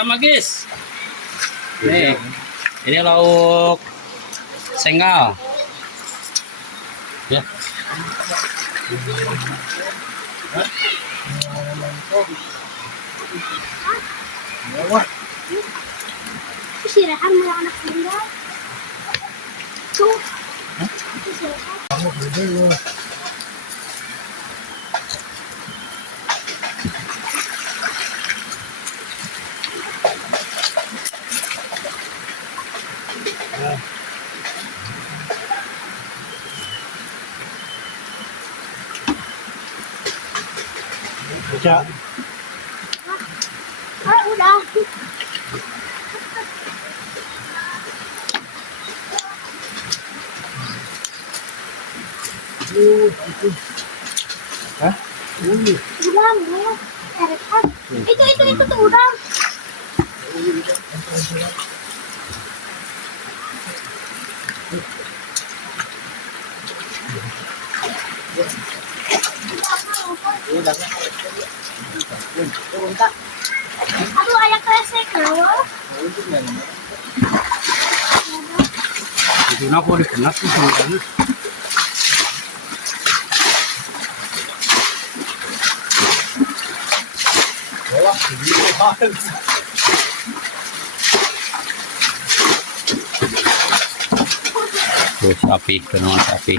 Sama guys. Nih, ini lauk sengal. Ya. Sirahan mo anak nila. Tuh. Kamu gede loh. Baca. Ah, udah. Hah? Udang, ya. Itu tuh udang. Aduh, ayah kresek loh. Itu nak boleh kena tuh sebenarnya. Tuh sapi, kenal sapi.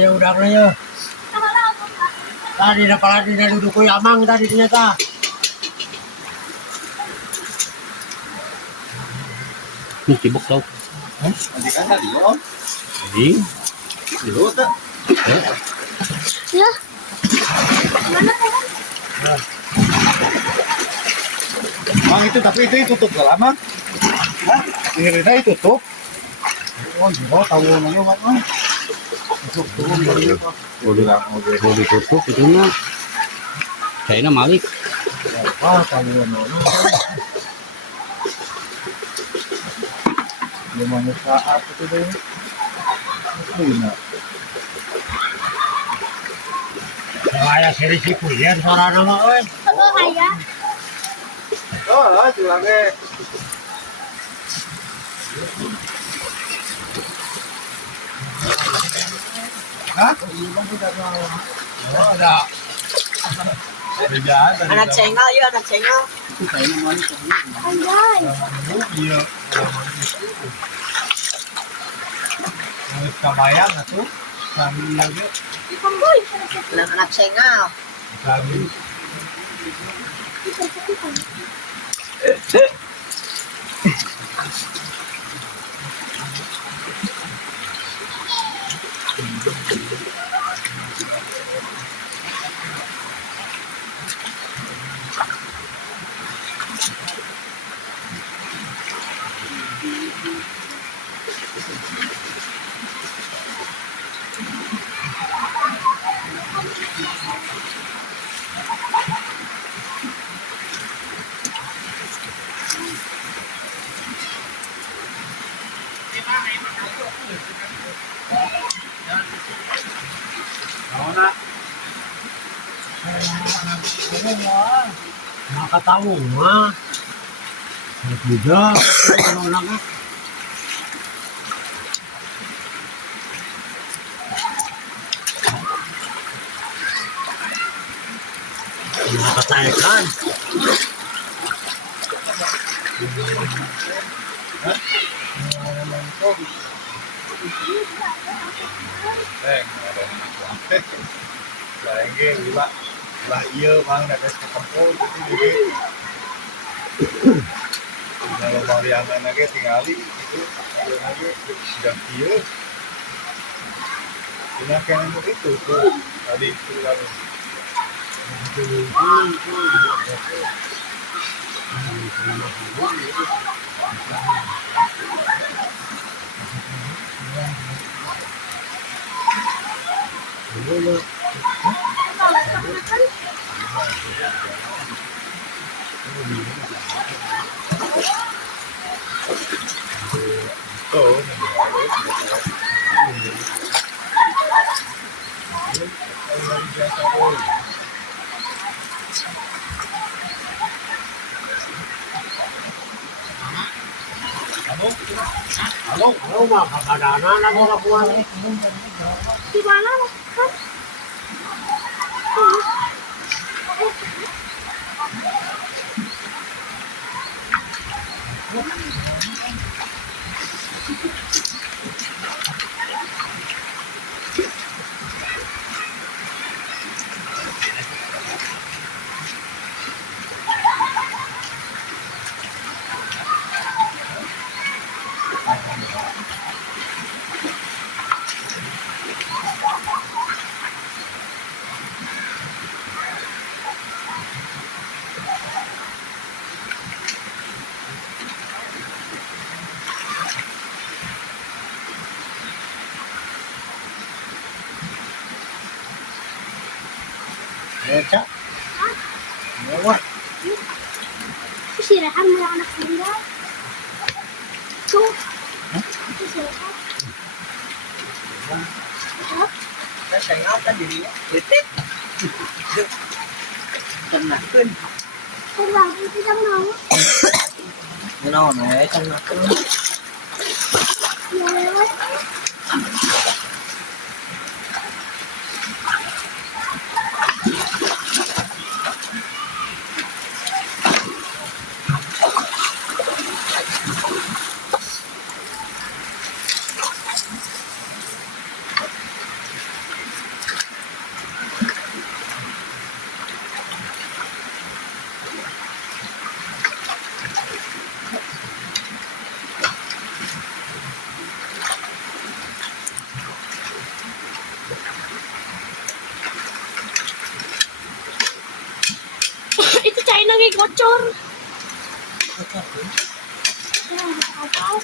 Ya udangnya. Tadi na pala din na duduk ko yamang tadi ternyata. Ini cibuk tau. Nanti kan tadi om. Ini. Dulu tuh. Ya. Mana kan? Mang itu tapi itu tutup gak lama. Hah? Ini tutup. Oh, juga tahu namanya mang. Tutup turun dari itu. Udah ditutup itu mah. Kayaknya Malik. Ah, tahu namanya. Gimana saat itu deh? Ini. Saya seri si kuliah suara nama oi. Oh, ayah. Oh, lah julangnya. Hah? Oh, ada. Anak cengal ya, anak cengal. Itu kayaknya Malik. Ayah. Iya. Kabayang atuh. Kami lagi. Anak cengal. Kami. Nakatawo mah. Juga kalau nangka. Nakatayakan. Lagi lah iya bang ada ke kampung gitu. Kalau bang diangan lagi tinggali itu lagi sudah iya. Gunakan itu tuh tadi itu lalu. kan? Ano mga kabadana na mo kapuha ni? Di mana kan? Eh, Cak. Bawa. Istirahat mo yung anak nila. Tuh. Istirahat. Nagsengaw ka dili. Litit. Tanakin. Kung lagi silang nawa. Ano na tanakin. Lewat. Itu China nih gocor. Ya, apa?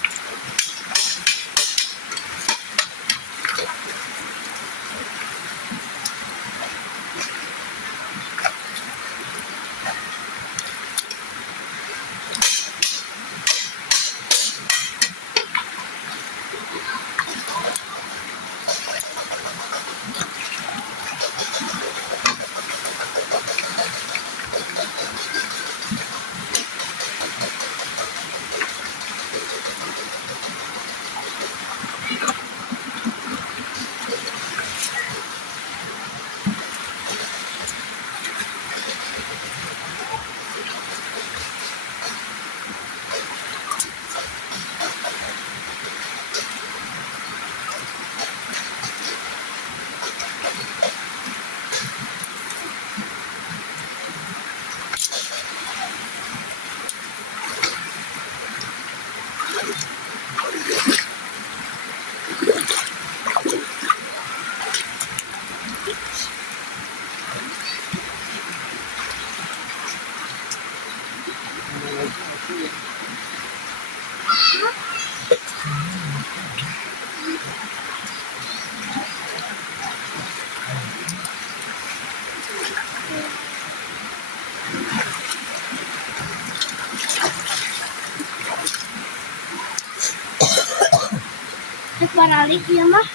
Balik ya mah.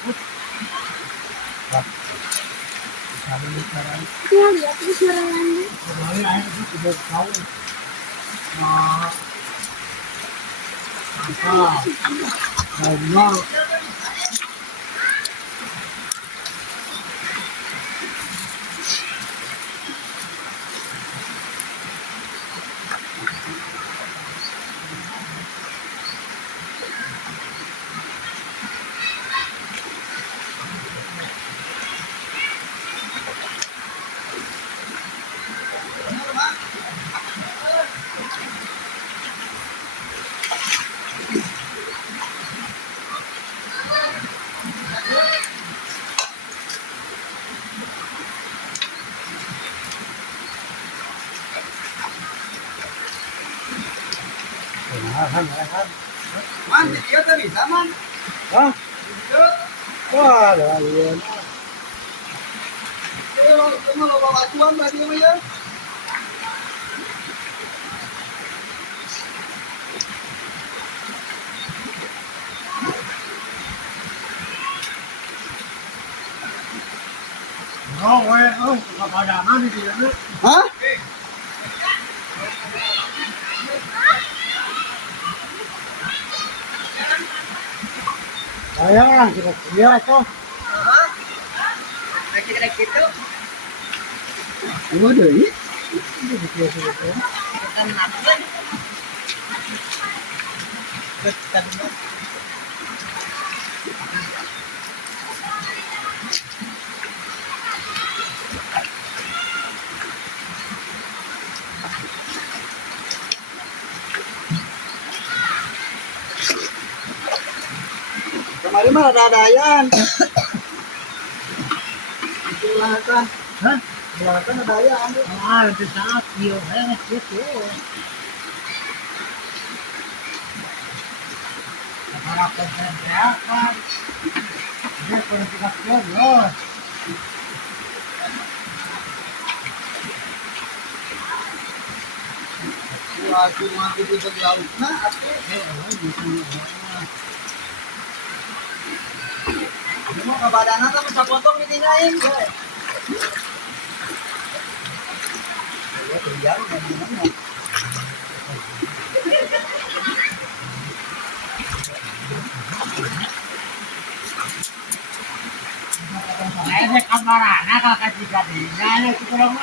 Ya lihat terus merenangnya. Kemarin air itu sudah tahu. Karena Man, dia tadi zaman. Hah? Wah, ada Kamu lo bawa tuan tadi apa ya? Oh, weh, oh, kepadanya di sini. Hah? Sayang, kita lihat tuh. Hah? Lagi gitu. Waduh, ini. Bukan nakal. Betul. Kemarin mah ada adayan. Silakan. Hah? Silakan adayan. Ah, itu saat dia, gitu. Para konsentrasi. Dia konsentrasi loh. Waktu mati di laut nah apa? Mau ke badan atau bisa potong ditinggalin? Ya tinggal gimana? Ini kamarana kakak juga tinggal itu kurang.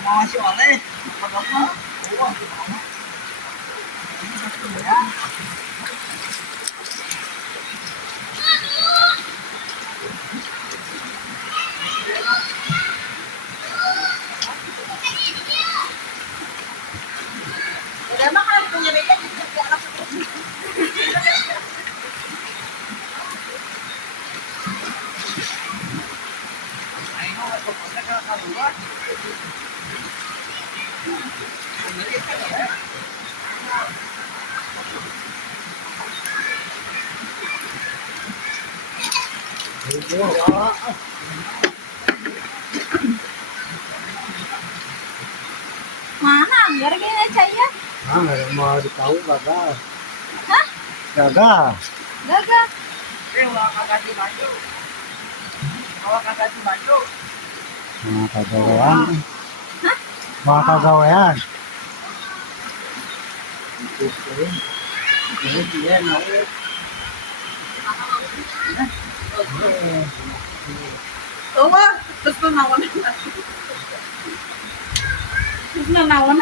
Masih oleh potongnya. Emang kalau punya beda juga anak Mana anggar kayaknya Caya? Ah, nggak mau ditahu gagal. Hah? Gagal. Gagal. kakak di maju. Awak kakak di maju. Mga kagawayan. Mga kagawayan. Ini dia naik. Oh, wah, terus nawan. Terus nanawan.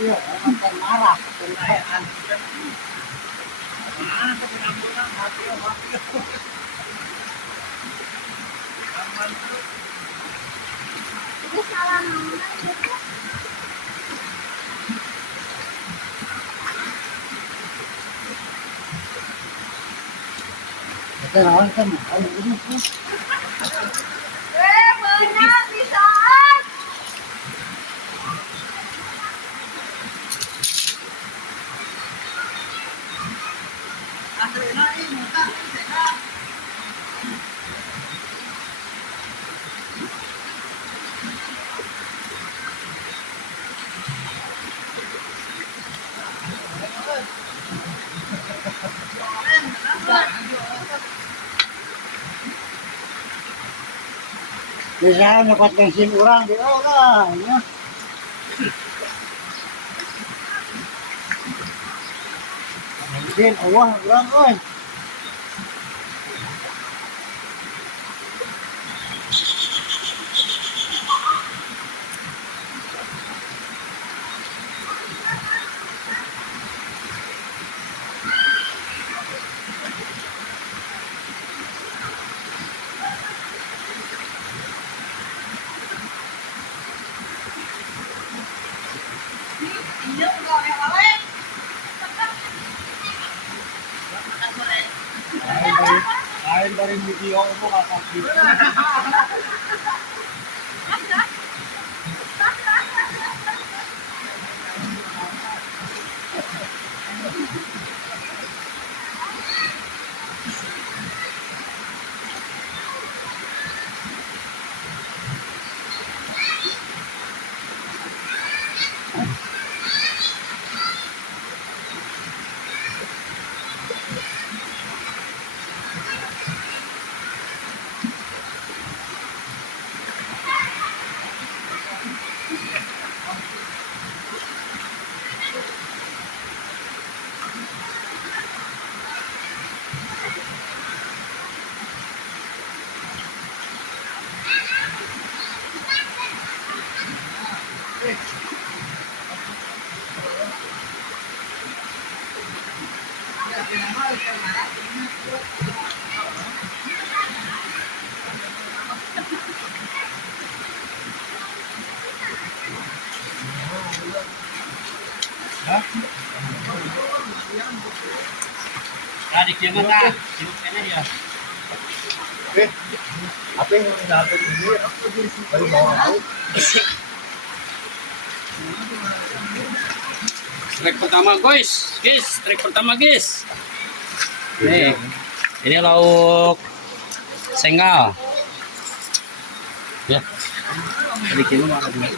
Iya, akan marah perayaan. Itu salah nama gitu. Kita nawan kan. Banyak bisaan. Bisa nyepat bensin orang di orang. Ya. Bensin, Allah, orang, oi. Dahil ba rin video mo kakakit? Adik dia mata. Sibuk kena dia. Oke. Apa yang mau dapat ini? Baru mau tahu. Strike pertama guys. Strike pertama guys. Nih. Ini lauk senggal. Ya. Adik dia mana dia?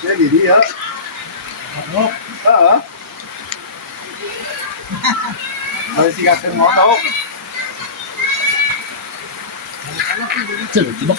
Jadi dia. Masih sigakan motor. Coba,